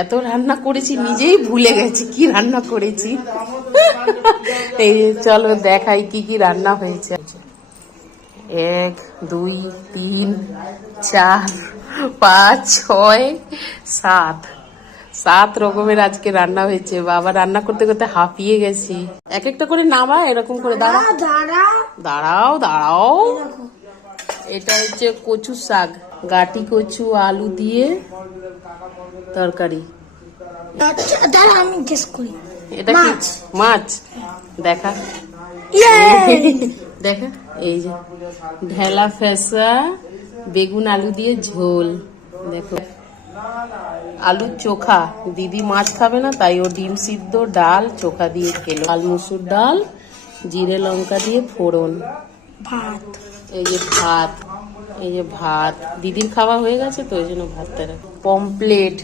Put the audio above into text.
এত রান্না করেছি নিজেই ভুলে গেছি কি রান্না করেছি। এই চলো দেখাই কি কি রান্না হয়েছে। 1 2 3 4 5 6 7 7 রকমের আজকে রান্না হয়েছে। বাবা রান্না করতে করতে হাঁপিয়ে গেছি। এক একটা করে নামা, এরকম করে দাঁড়াও দাঁড়াও দাঁড়াও। এটা হচ্ছে কচু শাক, গাটি কচু আলু দিয়ে তরকারি। আমি গেস করি এটা কি মাছ? দেখা দেখা, এই যে ঢেলা ফেসা বেগুন আলু দিয়ে ঝোল। দেখো আলুর চোখা, দিদি মাছ খাবে না তাই ও ডিম সিদ্ধ ডাল চোখা দিয়ে খেলো। লাল মুসুর ডাল জিরে লঙ্কা দিয়ে ফোড়ন, ভাত। এই যে ভাত, এই যে ভাত দিদির খাওয়া হয়ে গেছে তো ওই জন্য ভাতটা। পমপ্লেট